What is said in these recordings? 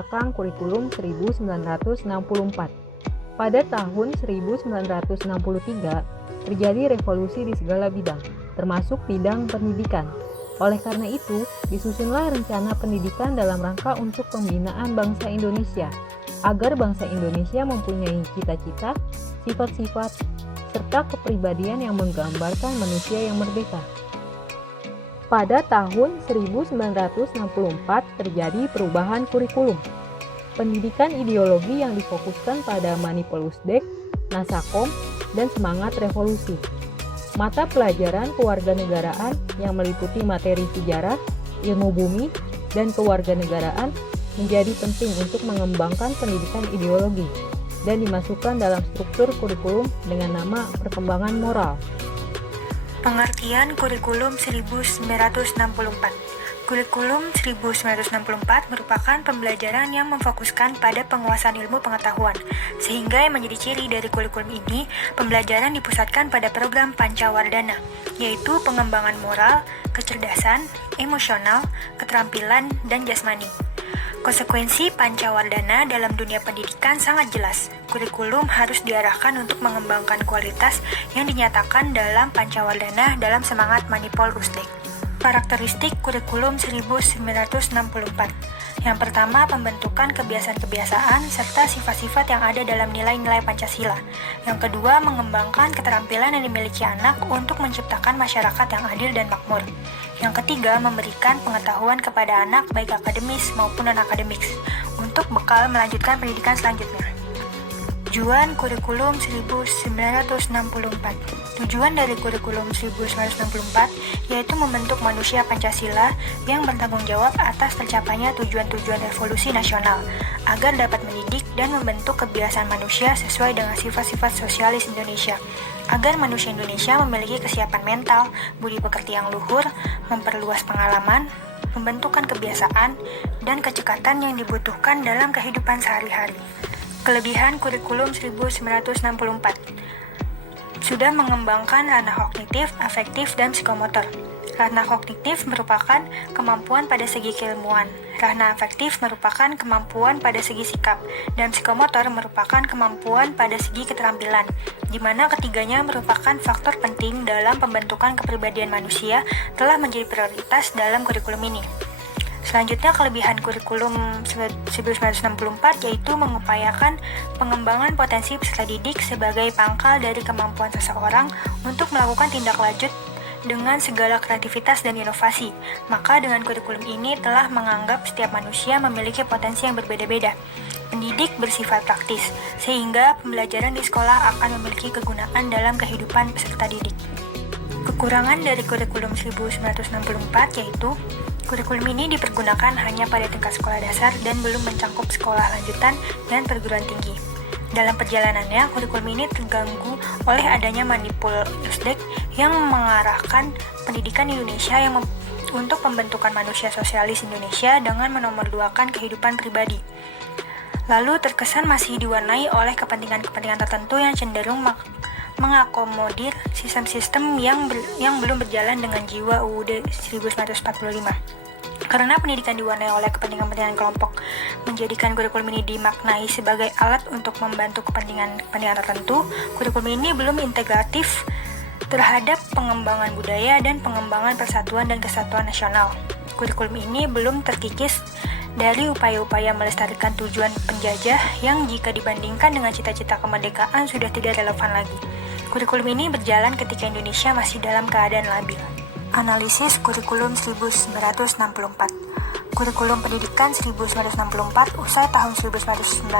belakang kurikulum 1964. Pada tahun 1963, terjadi revolusi di segala bidang, termasuk bidang pendidikan. Oleh karena itu, disusunlah rencana pendidikan dalam rangka untuk pembinaan bangsa Indonesia, agar bangsa Indonesia mempunyai cita-cita, sifat-sifat, serta kepribadian yang menggambarkan manusia yang merdeka. Pada tahun 1964 terjadi perubahan kurikulum. Pendidikan ideologi yang difokuskan pada Manipolusdek, Nasakom, dan semangat revolusi. Mata pelajaran kewarganegaraan yang meliputi materi sejarah, ilmu bumi, dan kewarganegaraan menjadi penting untuk mengembangkan pendidikan ideologi dan dimasukkan dalam struktur kurikulum dengan nama perkembangan moral. Pengertian kurikulum 1964. Kurikulum 1964 merupakan pembelajaran yang memfokuskan pada penguasaan ilmu pengetahuan, sehingga yang menjadi ciri dari kurikulum ini, pembelajaran dipusatkan pada program Pancawardhana, yaitu pengembangan moral, kecerdasan, emosional, keterampilan, dan jasmani. Konsekuensi Pancawardhana dalam dunia pendidikan sangat jelas. Kurikulum harus diarahkan untuk mengembangkan kualitas yang dinyatakan dalam Pancawardhana dalam semangat Manipolusdek. Karakteristik kurikulum 1964. Yang pertama, pembentukan kebiasaan-kebiasaan serta sifat-sifat yang ada dalam nilai-nilai Pancasila. Yang kedua, mengembangkan keterampilan yang dimiliki anak untuk menciptakan masyarakat yang adil dan makmur. Yang ketiga, memberikan pengetahuan kepada anak baik akademis maupun non-akademis untuk bekal melanjutkan pendidikan selanjutnya. Tujuan kurikulum 1964. Tujuan dari kurikulum 1964 yaitu membentuk manusia Pancasila yang bertanggung jawab atas tercapainya tujuan-tujuan revolusi nasional agar dapat mendidik dan membentuk kebiasaan manusia sesuai dengan sifat-sifat sosialis Indonesia, agar manusia Indonesia memiliki kesiapan mental, budi pekerti yang luhur, memperluas pengalaman, pembentukan kebiasaan, dan kecekatan yang dibutuhkan dalam kehidupan sehari-hari. Kelebihan kurikulum 1964 sudah mengembangkan ranah kognitif, afektif, dan psikomotor. Ranah kognitif merupakan kemampuan pada segi keilmuan, ranah afektif merupakan kemampuan pada segi sikap, dan psikomotor merupakan kemampuan pada segi keterampilan, di mana ketiganya merupakan faktor penting dalam pembentukan kepribadian manusia telah menjadi prioritas dalam kurikulum ini. Selanjutnya, kelebihan kurikulum 1964 yaitu mengupayakan pengembangan potensi peserta didik sebagai pangkal dari kemampuan seseorang untuk melakukan tindak lanjut dengan segala kreativitas dan inovasi. Maka dengan kurikulum ini telah menganggap setiap manusia memiliki potensi yang berbeda-beda. Pendidik bersifat praktis, sehingga pembelajaran di sekolah akan memiliki kegunaan dalam kehidupan peserta didik. Kekurangan dari kurikulum 1964 yaitu kurikulum ini dipergunakan hanya pada tingkat sekolah dasar dan belum mencangkup sekolah lanjutan dan perguruan tinggi. Dalam perjalanannya, kurikulum ini terganggu oleh adanya Manipolusdek yang mengarahkan pendidikan Indonesia untuk pembentukan manusia sosialis Indonesia dengan menomorduakan kehidupan pribadi. Lalu terkesan masih diwarnai oleh kepentingan-kepentingan tertentu yang cenderung mengakomodir sistem-sistem yang belum berjalan dengan jiwa UUD 1945. Karena pendidikan diwarnai oleh kepentingan-kepentingan kelompok, menjadikan kurikulum ini dimaknai sebagai alat untuk membantu kepentingan tertentu, kurikulum ini belum integratif terhadap pengembangan budaya dan pengembangan persatuan dan kesatuan nasional. Kurikulum ini belum terkikis dari upaya-upaya melestarikan tujuan penjajah yang jika dibandingkan dengan cita-cita kemerdekaan sudah tidak relevan lagi. Kurikulum ini berjalan ketika Indonesia masih dalam keadaan labil. Analisis kurikulum 1964. Kurikulum pendidikan 1964 usai tahun 1952,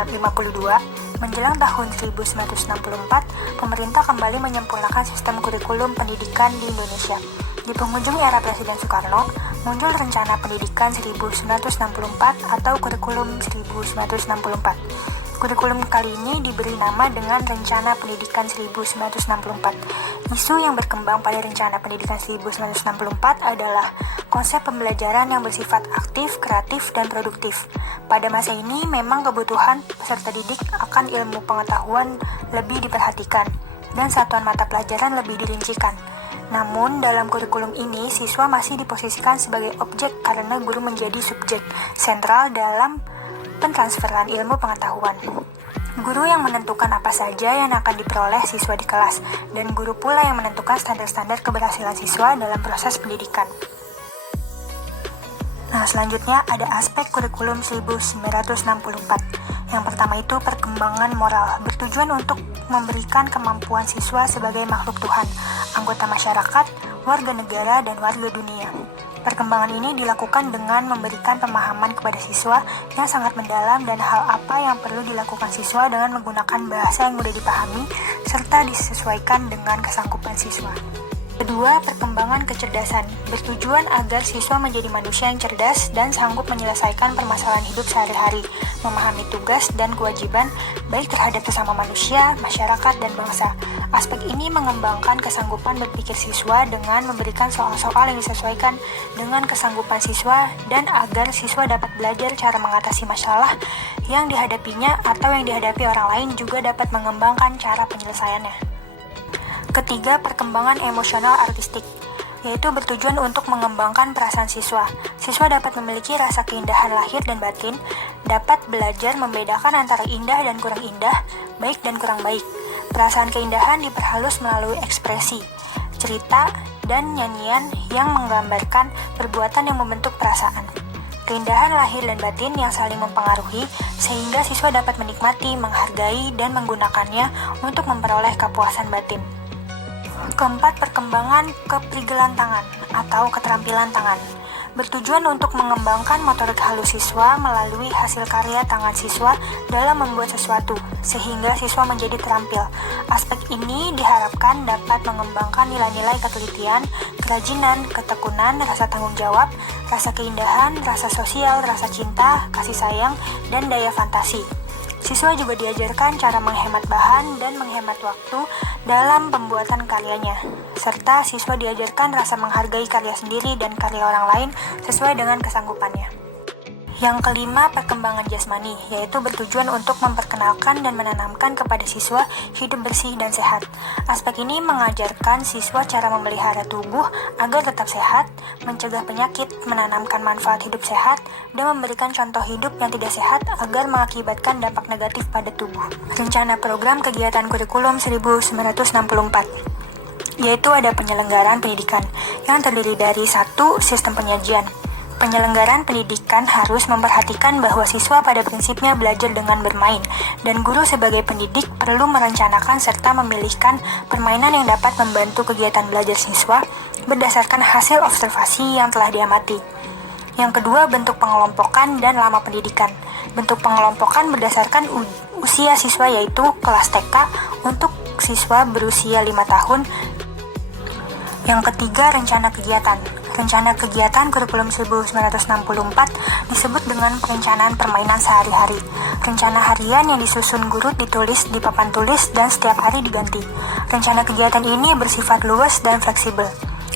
menjelang tahun 1964, pemerintah kembali menyempurnakan sistem kurikulum pendidikan di Indonesia. Di penghujung era Presiden Soekarno, muncul Rencana Pendidikan 1964 atau Kurikulum 1964. Kurikulum kali ini diberi nama dengan Rencana Pendidikan 1964. Isu yang berkembang pada Rencana Pendidikan 1964 adalah konsep pembelajaran yang bersifat aktif, kreatif, dan produktif. Pada masa ini, memang kebutuhan peserta didik akan ilmu pengetahuan lebih diperhatikan, dan satuan mata pelajaran lebih dirincikan. Namun, dalam kurikulum ini, siswa masih diposisikan sebagai objek karena guru menjadi subjek sentral dalam pentransferan ilmu pengetahuan. Guru yang menentukan apa saja yang akan diperoleh siswa di kelas, dan guru pula yang menentukan standar-standar keberhasilan siswa dalam proses pendidikan. Nah, selanjutnya ada aspek kurikulum 1964. Yang pertama itu perkembangan moral, bertujuan untuk memberikan kemampuan siswa sebagai makhluk Tuhan, anggota masyarakat, warga negara, dan warga dunia. Perkembangan ini dilakukan dengan memberikan pemahaman kepada siswa yang sangat mendalam dan hal apa yang perlu dilakukan siswa dengan menggunakan bahasa yang mudah dipahami serta disesuaikan dengan kesanggupan siswa. Kedua, perkembangan kecerdasan, bertujuan agar siswa menjadi manusia yang cerdas dan sanggup menyelesaikan permasalahan hidup sehari-hari, memahami tugas dan kewajiban baik terhadap sesama manusia, masyarakat, dan bangsa. Aspek ini mengembangkan kesanggupan berpikir siswa dengan memberikan soal-soal yang disesuaikan dengan kesanggupan siswa dan agar siswa dapat belajar cara mengatasi masalah yang dihadapinya atau yang dihadapi orang lain juga dapat mengembangkan cara penyelesaiannya. Ketiga, perkembangan emosional artistik, yaitu bertujuan untuk mengembangkan perasaan siswa. Siswa dapat memiliki rasa keindahan lahir dan batin, dapat belajar membedakan antara indah dan kurang indah, baik dan kurang baik. Perasaan keindahan diperhalus melalui ekspresi, cerita, dan nyanyian yang menggambarkan perbuatan yang membentuk perasaan. Keindahan lahir dan batin yang saling mempengaruhi, sehingga siswa dapat menikmati, menghargai, dan menggunakannya untuk memperoleh kepuasan batin. Keempat, perkembangan keprigelan tangan atau keterampilan tangan, bertujuan untuk mengembangkan motorik halus siswa melalui hasil karya tangan siswa dalam membuat sesuatu, sehingga siswa menjadi terampil. Aspek ini diharapkan dapat mengembangkan nilai-nilai ketelitian, kerajinan, ketekunan, rasa tanggung jawab, rasa keindahan, rasa sosial, rasa cinta, kasih sayang, dan daya fantasi. Siswa juga diajarkan cara menghemat bahan dan menghemat waktu dalam pembuatan karyanya, serta siswa diajarkan rasa menghargai karya sendiri dan karya orang lain sesuai dengan kesanggupannya. Yang kelima, perkembangan jasmani, yaitu bertujuan untuk memperkenalkan dan menanamkan kepada siswa hidup bersih dan sehat. Aspek ini mengajarkan siswa cara memelihara tubuh agar tetap sehat, mencegah penyakit, menanamkan manfaat hidup sehat, dan memberikan contoh hidup yang tidak sehat agar mengakibatkan dampak negatif pada tubuh. Rencana program kegiatan kurikulum 1964, yaitu ada penyelenggaraan pendidikan yang terdiri dari 1. Sistem penyajian. Penyelenggaraan pendidikan harus memperhatikan bahwa siswa pada prinsipnya belajar dengan bermain, dan guru sebagai pendidik perlu merencanakan serta memilihkan permainan yang dapat membantu kegiatan belajar siswa berdasarkan hasil observasi yang telah diamati. Yang kedua, bentuk pengelompokan dan lama pendidikan. Bentuk pengelompokan berdasarkan usia siswa, yaitu kelas TK untuk siswa berusia 5 tahun. Yang ketiga, rencana kegiatan. Rencana kegiatan kurikulum 1964 disebut dengan perencanaan permainan sehari-hari. Rencana harian yang disusun guru ditulis di papan tulis dan setiap hari diganti. Rencana kegiatan ini bersifat luas dan fleksibel,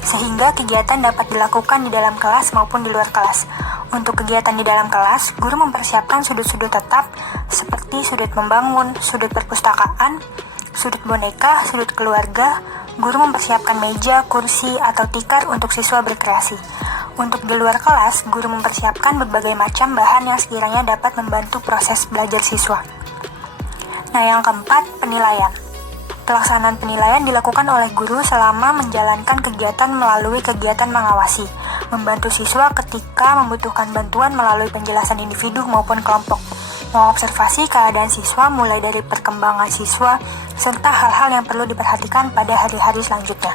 sehingga kegiatan dapat dilakukan di dalam kelas maupun di luar kelas. Untuk kegiatan di dalam kelas, guru mempersiapkan sudut-sudut tetap seperti sudut membangun, sudut perpustakaan, sudut boneka, sudut keluarga. Guru mempersiapkan meja, kursi, atau tikar untuk siswa berkreasi. Untuk di luar kelas, guru mempersiapkan berbagai macam bahan yang sekiranya dapat membantu proses belajar siswa. Nah, yang keempat, penilaian. Pelaksanaan penilaian dilakukan oleh guru selama menjalankan kegiatan melalui kegiatan mengawasi, membantu siswa ketika membutuhkan bantuan melalui penjelasan individu maupun kelompok, mengobservasi keadaan siswa mulai dari perkembangan siswa, serta hal-hal yang perlu diperhatikan pada hari-hari selanjutnya.